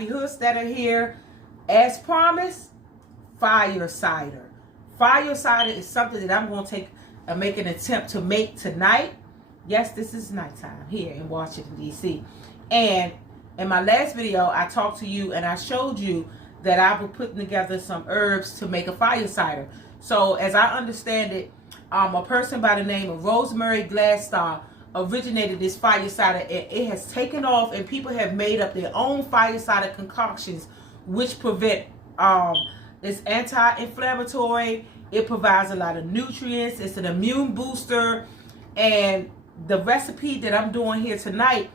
happy Hoodsteader here. As promised, Fire Cider. Fire Cider is something that I'm going to make an attempt to make tonight. Yes, this is nighttime here in Washington, D.C. And in my last video, I talked to you and I showed you that I was putting together some herbs to make a fire cider. So as I understand it, a person by the name of Rosemary Gladstar originated this fire cider, and it has taken off, and people have made up their own fire cider concoctions which prevent it's anti-inflammatory, it provides a lot of nutrients, it's an immune booster. And the recipe that I'm doing here tonight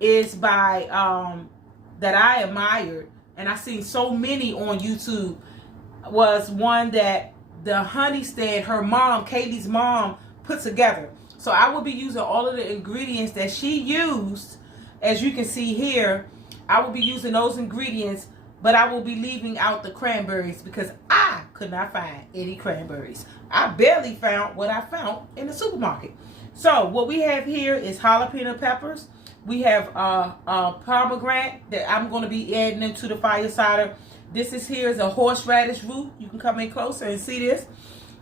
is by that I admired, and I've seen so many on YouTube, was one that the Honeystead, her mom, Kaylee's mom, put together. So I will be using all of the ingredients that she used. As you can see here, I will be using those ingredients, but I will be leaving out the cranberries because I could not find any cranberries. I barely found what I found in the supermarket. So what we have here is jalapeno peppers. We have pomegranate that I'm going to be adding into the fire cider. This is here is a horseradish root. You can come in closer and see this.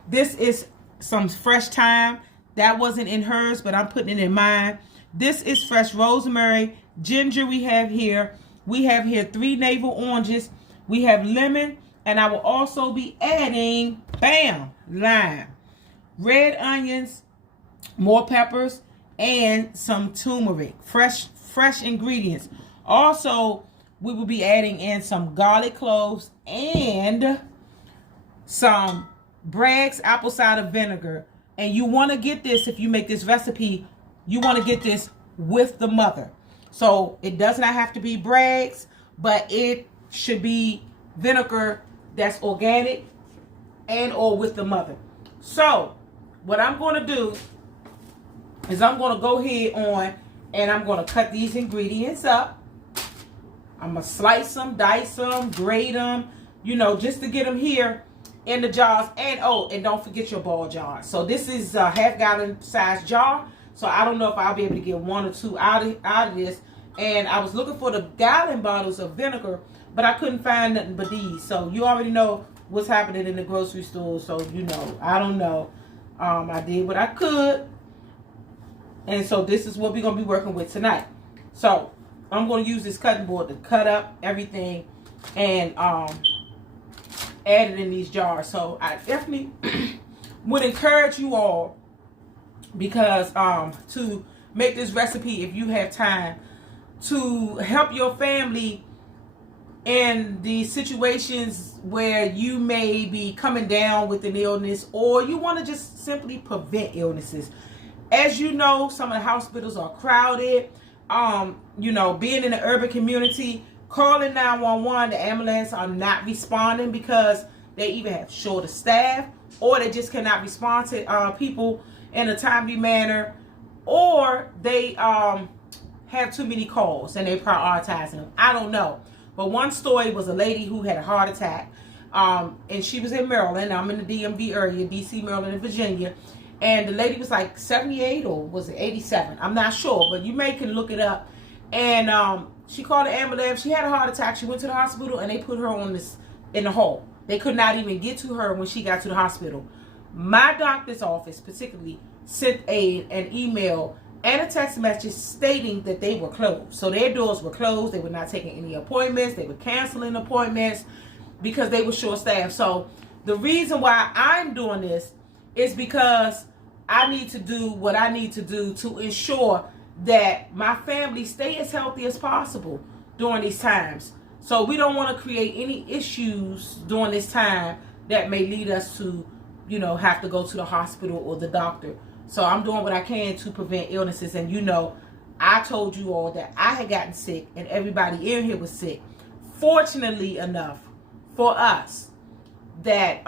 This is some fresh thyme. That wasn't in hers, but I'm putting it in mine. This is fresh rosemary. Ginger we have here. We have here 3 navel oranges. We have lemon. And I will also be adding, bam, lime. Red onions, more peppers, and some turmeric. Fresh ingredients. Also, we will be adding in some garlic cloves and some Bragg's apple cider vinegar. And you want to get this, if you make this recipe, you want to get this with the mother. So it does not have to be Bragg's, but it should be vinegar that's organic and or with the mother. So what I'm going to do is I'm going to go ahead on and I'm going to cut these ingredients up. I'm going to slice them, dice them, grate them, you know, just to get them here in the jars. And oh, and don't forget your ball jar. So this is a half-gallon size jar. So I don't know if I'll be able to get 1 or 2 out of this. And I was looking for the gallon bottles of vinegar, but I couldn't find nothing but these. So you already know what's happening in the grocery store. So you know, I don't know. I did what I could. And so this is what we're going to be working with tonight. So I'm going to use this cutting board to cut up everything and add it in these jars. So I definitely would encourage you all, because to make this recipe, if you have time, to help your family in the situations where you may be coming down with an illness, or you want to just simply prevent illnesses. As you know, some of the hospitals are crowded. You know, being in the urban community, calling 911, the ambulance are not responding because they either have shorter staff, or they just cannot respond to people in a timely manner, or they have too many calls and they prioritizing them. I don't know. But one story was a lady who had a heart attack, and she was in Maryland. I'm in the DMV area, DC, Maryland, and Virginia. And the lady was like 78 or was it 87? I'm not sure, but you can look it up. And she called the ambulance. She had a heart attack. She went to the hospital, and they put her on this in the hall. They could not even get to her when she got to the hospital. My doctor's office particularly sent an email and a text message stating that they were closed. So their doors were closed. They were not taking any appointments. They were canceling appointments because they were short-staffed. So the reason why I'm doing this is because I need to do what I need to do to ensure that my family stay as healthy as possible during these times. So we don't want to create any issues during this time that may lead us to, you know, have to go to the hospital or the doctor. So I'm doing what I can to prevent illnesses. And you know, I told you all that I had gotten sick and everybody in here was sick. Fortunately enough for us that,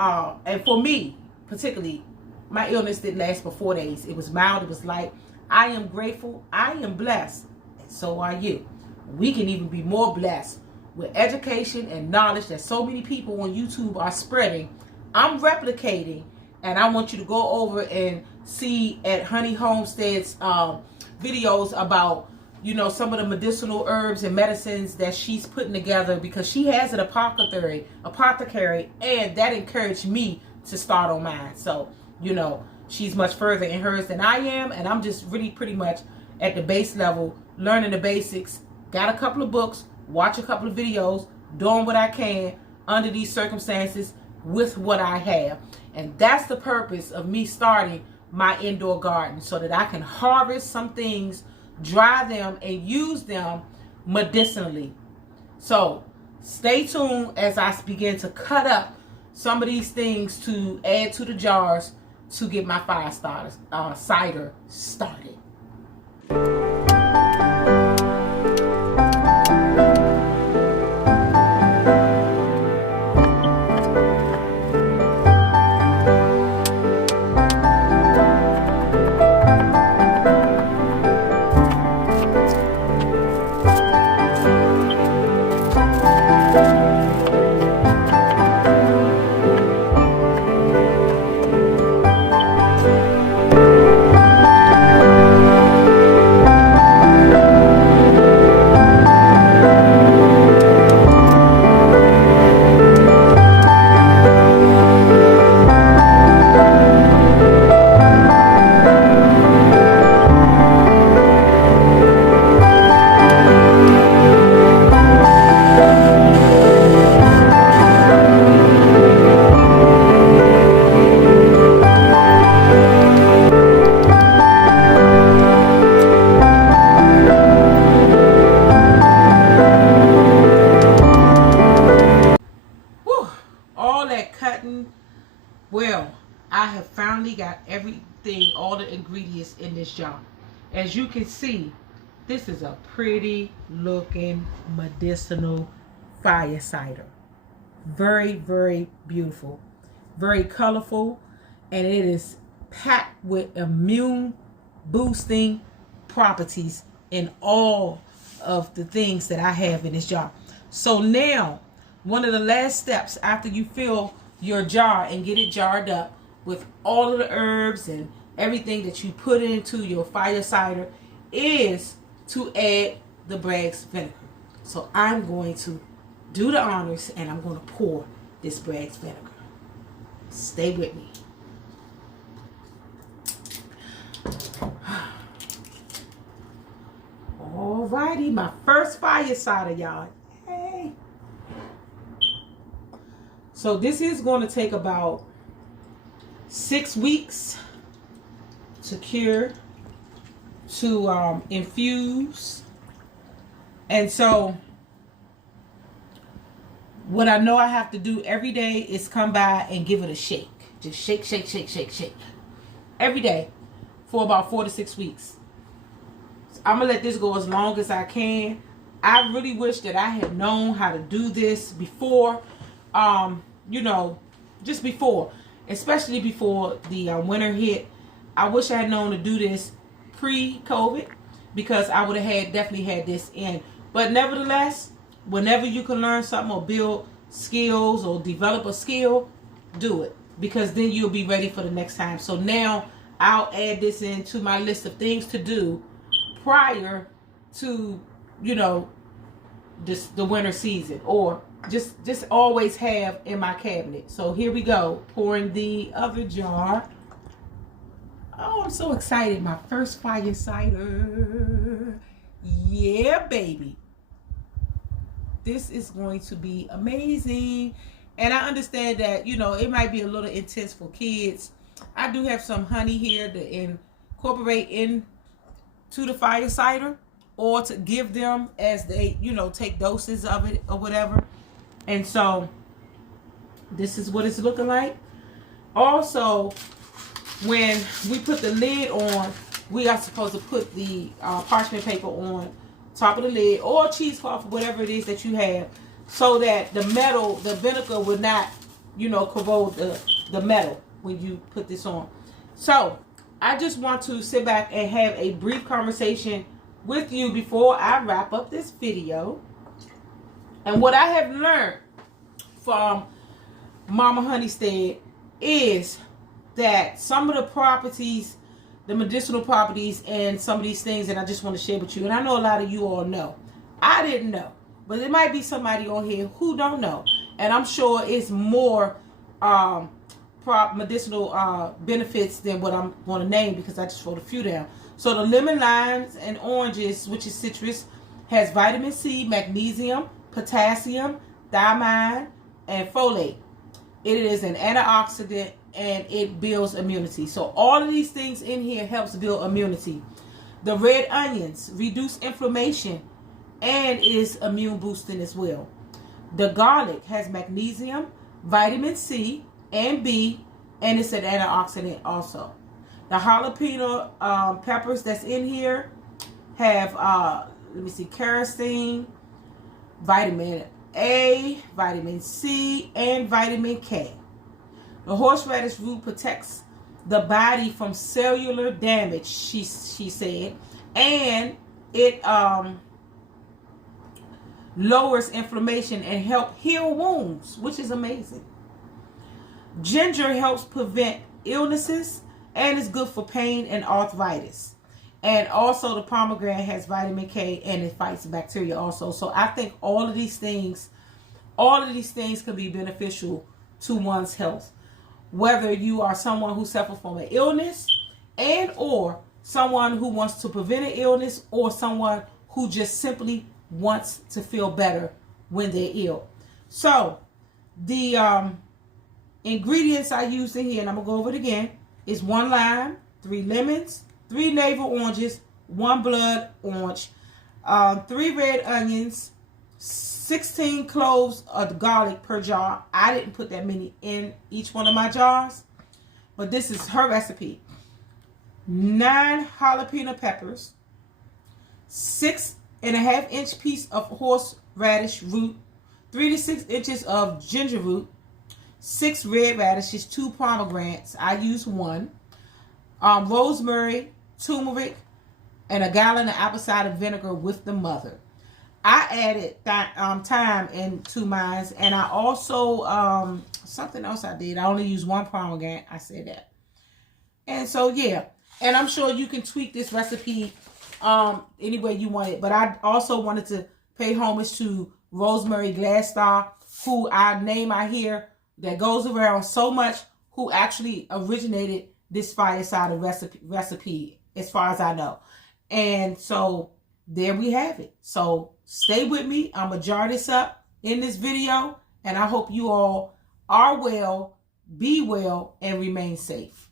and for me particularly, my illness didn't last for 4 days. It was mild. It was light. I am grateful. I am blessed. And so are you. We can even be more blessed with education and knowledge that so many people on YouTube are spreading. I'm replicating, and I want you to go over and see at Honey Homestead's videos about, you know, some of the medicinal herbs and medicines that she's putting together, because she has an apothecary, and that encouraged me to start on mine. So, you know, she's much further in hers than I am, and I'm just really pretty much at the base level, learning the basics. Got a couple of books, watch a couple of videos, doing what I can under these circumstances with what I have. And that's the purpose of me starting my indoor garden, so that I can harvest some things, dry them, and use them medicinally. So stay tuned as I begin to cut up some of these things to add to the jars to get my Fire Cider started. Well, I have finally got everything, all the ingredients in this jar. As you can see, this is a pretty looking medicinal Fire Cider. Very, very beautiful. Very colorful. And it is packed with immune boosting properties in all of the things that I have in this jar. So now, one of the last steps after you fill your jar and get it jarred up with all of the herbs and everything that you put into your Fire Cider is to add the Bragg's vinegar. So I'm going to do the honors and I'm going to pour this Bragg's vinegar. Stay with me. Alrighty, my first Fire Cider, y'all. Hey. So this is going to take about 6 weeks to cure, to infuse. And so what I know I have to do every day is come by and give it a shake. Just shake, shake, shake, shake, shake. Every day for about 4 to 6 weeks. So I'm going to let this go as long as I can. I really wish that I had known how to do this before. You know, just before, especially before the winter hit. I wish I had known to do this pre-COVID, because I would have definitely had this in. But nevertheless, whenever you can learn something or build skills or develop a skill, do it, because then you'll be ready for the next time. So now I'll add this into my list of things to do prior to, you know, the winter season, or just always have in my cabinet. So here we go, pouring the other jar. Oh, I'm so excited. My first Fire Cider. Yeah, baby. This is going to be amazing. And I understand that, you know, it might be a little intense for kids. I do have some honey here to incorporate into the Fire Cider, or to give them as they, you know, take doses of it or whatever. And so this is what it's looking like. Also, when we put the lid on, we are supposed to put the parchment paper on top of the lid, or cheesecloth, whatever it is that you have, so that the metal, the vinegar, would not, you know, corrode the metal when you put this on. So I just want to sit back and have a brief conversation with you before I wrap up this video. And what I have learned from Momma Honeystead is that some of the properties the medicinal properties and some of these things that I just want to share with you. And I know a lot of you all know. I didn't know. But there might be somebody on here who don't know. And I'm sure it's more medicinal benefits than what I'm going to name, because I just wrote a few down. So the lemon, limes, and oranges, which is citrus, has vitamin C, magnesium, potassium, thiamine, and folate. It is an antioxidant and it builds immunity. So all of these things in here helps build immunity. The red onions reduce inflammation and is immune boosting as well. The garlic has magnesium, vitamin C and B, and it's an antioxidant also. The jalapeno peppers that's in here have carotene, vitamin A, vitamin C, and vitamin K. The horseradish root protects the body from cellular damage, she said, and it lowers inflammation and help heal wounds, which is amazing. Ginger helps prevent illnesses and is good for pain and arthritis. And also the pomegranate has vitamin K and it fights bacteria also. So I think all of these things can be beneficial to one's health. Whether you are someone who suffers from an illness and or someone who wants to prevent an illness, or someone who just simply wants to feel better when they're ill. So the ingredients I used in here, and I'm going to go over it again, is 1 lime, 3 lemons, 3 navel oranges, 1 blood orange, 3 red onions, 16 cloves of garlic per jar. I didn't put that many in each one of my jars, but this is her recipe. 9 jalapeno peppers, 6.5-inch piece of horseradish root, 3 to 6 inches of ginger root, 6 red radishes, 2 pomegranates. I used 1. Rosemary, turmeric, and a gallon of apple cider vinegar with the mother. I added thyme into mine, and I also, something else I did. I only used 1 pomegranate. I said that. And so, yeah. And I'm sure you can tweak this recipe any way you want it. But I also wanted to pay homage to Rosemary Gladstar, who I name out here, that goes around so much, who actually originated this Fire Cider recipe, as far as I know. And so there we have it. So stay with me. I'm going to jar this up in this video. And I hope you all are well, be well, and remain safe.